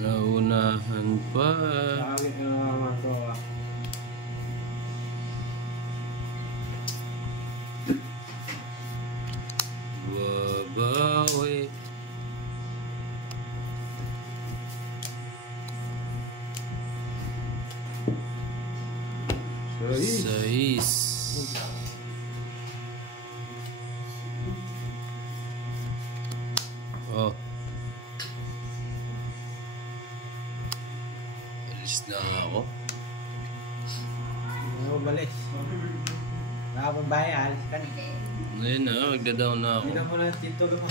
Naunahan pa. Bakit na naman ito ah? Babawi. Sais. Oh. Alis na ako. Ano balis? Nakapagbahay, alis ka na. Ngayon na, magda-down na ako. Hindi na mo lang titulog mo.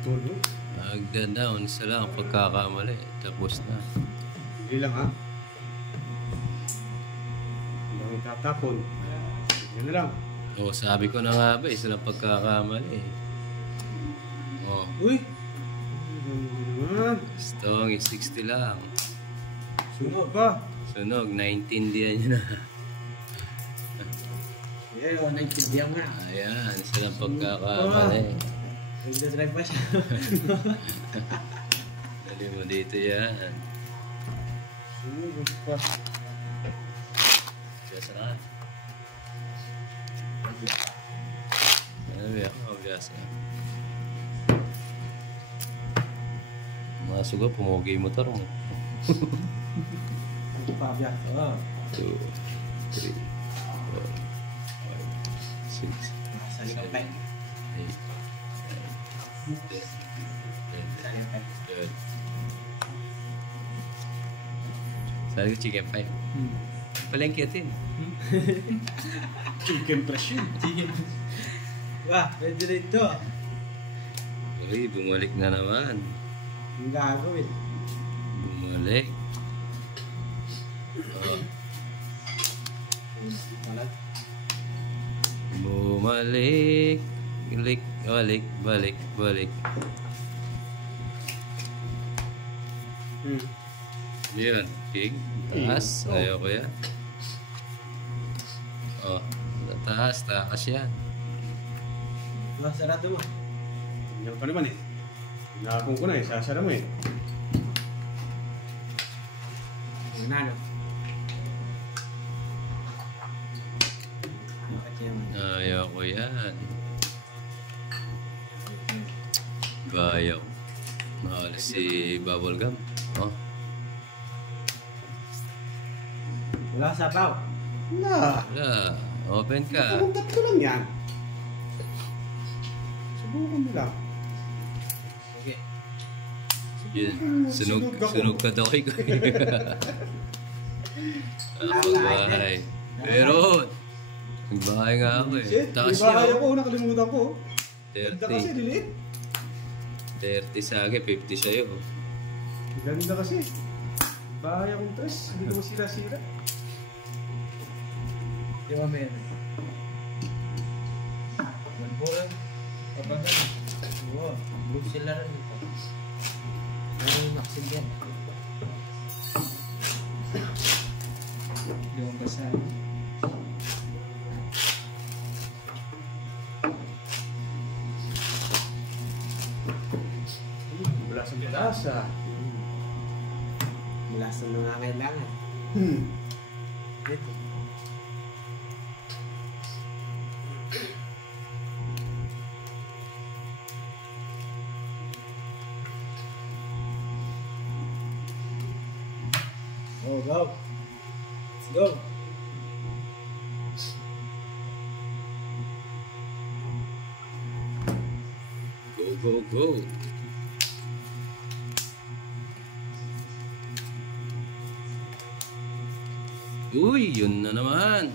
Tulog? Magda-down, isa lang ang pagkakamali. Tapos na. Hindi lang ha? Hindi lang itatapon. Yan na lang. Oo, sabi ko na nga ba, isa lang pagkakamali. Oh, Uy! strong, 60 lang. Sunog pa. Sunog, 19 diyan yun na. Yeah, naintindihan nga. Ayan, isa lang pagkakamali. Nagdadrive pa siya. Dali mo dito yan. Sunog pa. Kaya saan? Ano ba yan? Mabiasa. Masok ka, pumogi yung motor mo. Ito pa, biyak. 2, 3, 4, 5, 6, Sa likang pa. 8, 9, 10, 11, 12. Sabi ko chicken pie. Palengketin. Chicken fresh yun. Chicken. Wah, pwede rito. Uy, bumalik na naman. Ang gagawin. Bumalik. Oh. Balat. Bumalik. Balik, balik, balik. Yan, king. Taas. Ayaw ko yan. Oh, taas yan. Masarado mo. Yan pa naman eh. Nakakong ko na eh, sasara mo eh. Nanalo. Bakit yan? Ayaw ko yan. Bayaw. Mahal si Bubblegum. Oh. Wala sa sapaw. Wala. Wala. Open ka. Ang tatlo lang yan. Subukan mo lang. Okay. Yun. Sunog ka daw kay ko. Pagbahay. Pero, nagbahay nga ako eh. Shit, Taas iba kaya yun. ko, nakalimutan ko. 30. Ganda kasi, lilit. 30 sa akin, 50 sa'yo. Ganda kasi. Bahay akong tres, hindi ko sira-sira. Di ba meron? Malbulan. Kapag ano? Oo. Blue sila rin ito. Ano yung maxim yan? Di ba basa? Wala sa lasa. Mula sa nangangailangan. Dito. Oh, go. Let's go. Go, go, go. Uy, yun na naman.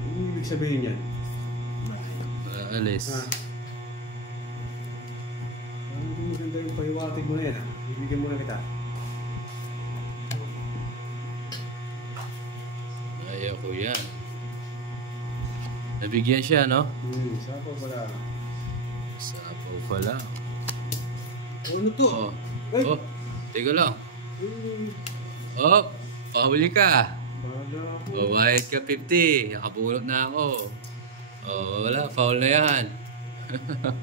Ano ibig sabihin yan? Alis. Ha? Ano maganda yung pahiwatig mo na yan ha? Bibigyan mo na kita. ko yan. Nabigyan siya, no? Sapo pala. Sapaw pala. Ano to? Oh, oh, teka lang. Oh, pahuli ka. Bahala ako. Oh, bayad ka 50. Nakabulot na ako. Oh, wala. Foul na yan.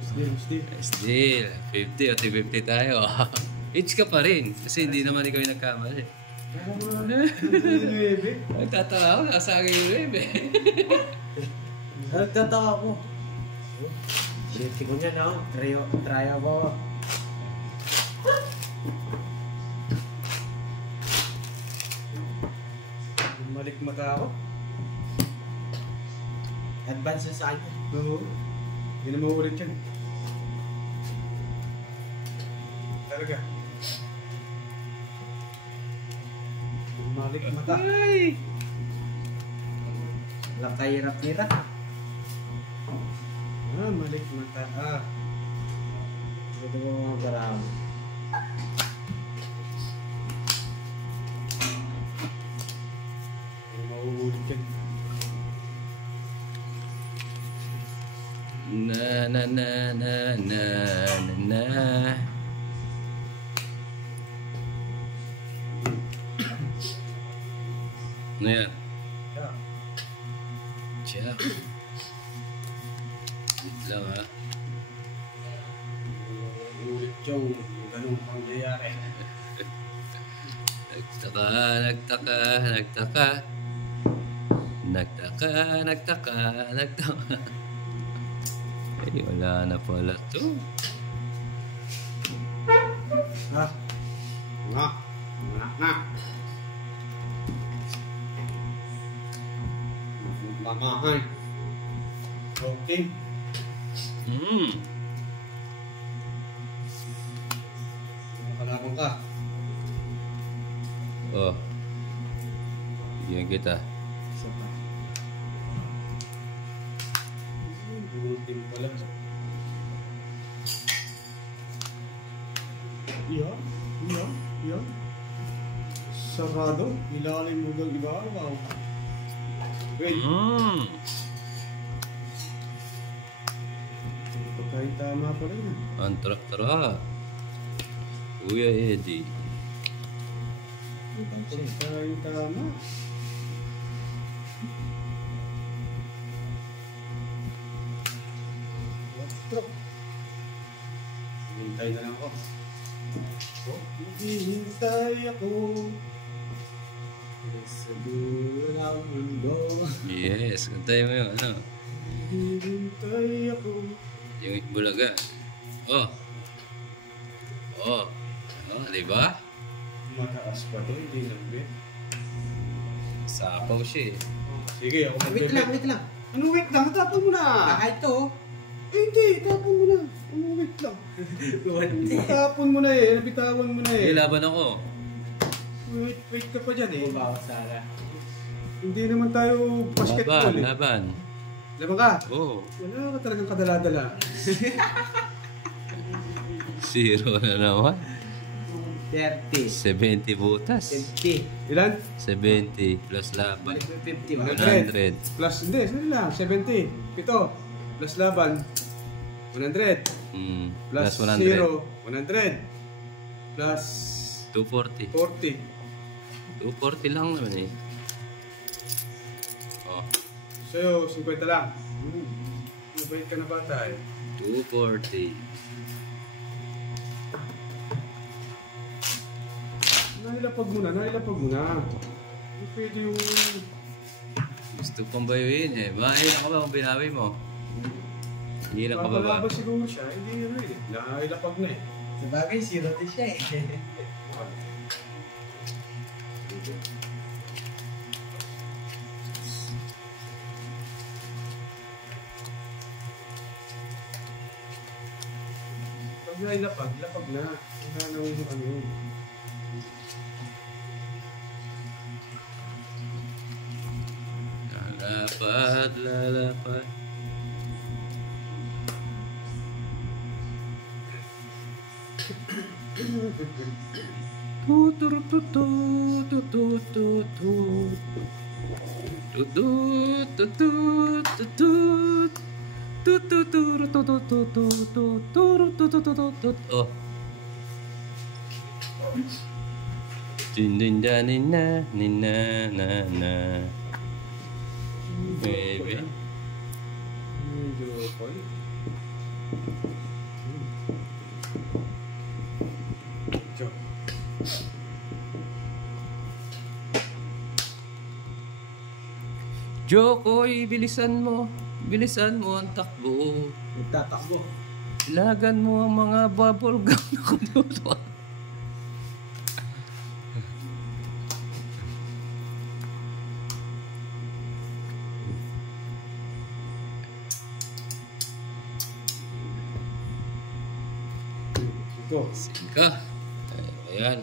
Still. Still, 50 o 50 tayo. Each ka pa rin. Kasi hindi naman ikaw yung nagkamali. Nagtataka ako. Nasa akin yung web eh. Nagtataka ako. Shit ko niya na. Try ako. Malik mata ako. Advance na sa akin. Oo. Hindi na mauulit yan. Talaga. Malik mata. Ay! Lakay-hirap-hirap. Malik mata. Ito ko mga barang. Hindi mauulit yan. Na na na na na na na. Ano yan? Siya. Wait lang ha. Ulit yung ganung pangyayari. Nagtaka. Ay, wala na pala to. Na. Mamahay. Okay. Nakalaban ka. Oh. Bigyan kita. Isa pa. Buting pala. Yan. Sarado. Ilalim mo ng iba. Wow. Wait. Pagkain tama pa rin. Antrak-tara. Kuya Eddie. Pagkain tama. Hintay na lang ako. Hintay ako. Sa dulo ng mundo. Yes, kantayin mo yung ano. Hintay ako. Yung bulaga. Oh. Oh, diba? Mataas pa to, hindi nag-bet. Sapaw siya eh. Sige, ako Wait lang. Ano wait lang? Tapon mo na! Kahit to. Hindi, tapon mo na. Ano wait lang? Tapon mo na eh. Nabitawan mo na eh. Laban ako. Wait ka pa dyan eh. Bawa Sara. Hindi naman tayo basketball eh. Laban. Laban ka? Oh. Wala ka talagang kadala-dala. 0 na naman. 30. 70 butas. 50. Ilan? 70 plus laban. 50. 100. Plus, hindi, saan lang? 70. 7. Plus laban. 100. Plus, Plus 100. 0. 100. Plus 240. 40. 240 lang naman eh. Oh, Sa'yo, 50 lang. Mabait ka na bata eh. 240. Nailapag mo na. Hindi pwede yung... Gusto pang bayuin eh. Mahina ka ba kung binawi mo? Hina ka ba ba? Papalaban siguro siya. Hindi yun eh. Nailapag na eh. Sabagay, 0 din siya eh. Pag nailapag, lapag na. Wala na yung ano yun. Lalapad. Tutut, tutut, tutut. Tutut, tutut, tutut, tutut, tutut, tutut. Oh. Din din da nina na na. Baby. Medyo okay. Chok. Jokoy, bilisan mo. Bilisan mo ang takbo. Nagtatakbo. Ilagan mo ang mga bubble gum na kumuto. Ito. Singka. Ayan.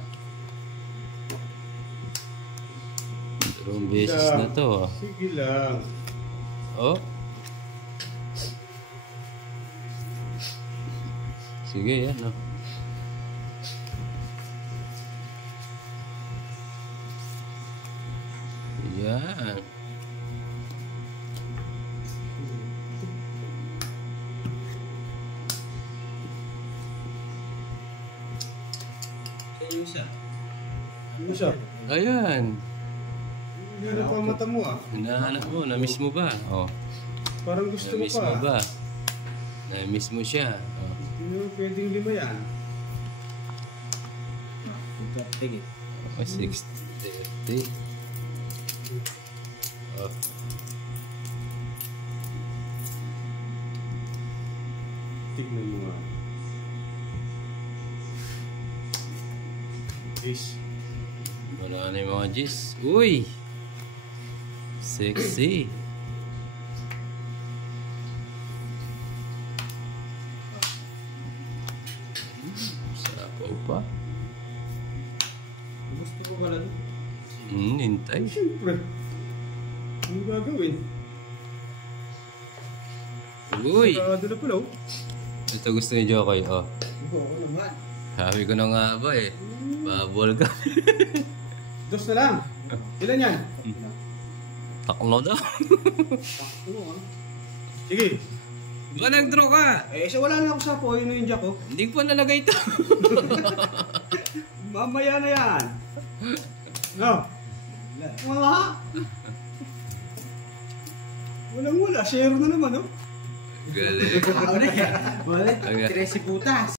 Dalawang beses na to. Sige lang. Oh. Sige, yan, oh. Yan. Sa'yo siya. Ano siya? Ayan. Hindi na pa mata mo ah. Hinahanap mo. Na-miss mo ba? Oh. Parang gusto mo Na-miss mo pa. ba? Na-miss mo siya. Oh. Hindi mo pwedeng lima yan. Ito, tigit. Oh, 60. Oh. Tignan mo nga. Ace. Wala na yung mga G's. Uy! Sexy. Sapaw pa. Gusto ko pala doon. Hintay. Ay, siyempre. Ano gagawin? Uy! Sarado na pala oh. Ito gusto ni Jokoy. Oh. Oo naman. Sabi ko na nga ba eh. Babol ka. Dos na lang. Ilan yan? Taklo daw. Sige. Ba nag-draw ka? Eh, so wala na ako sa po. Yun na yung jack oh. Hindi ko pa nalagay ito. Mamaya na yan. No. Wala. Walang wala. Zero na naman oh. Galing. Wala, 13 putas.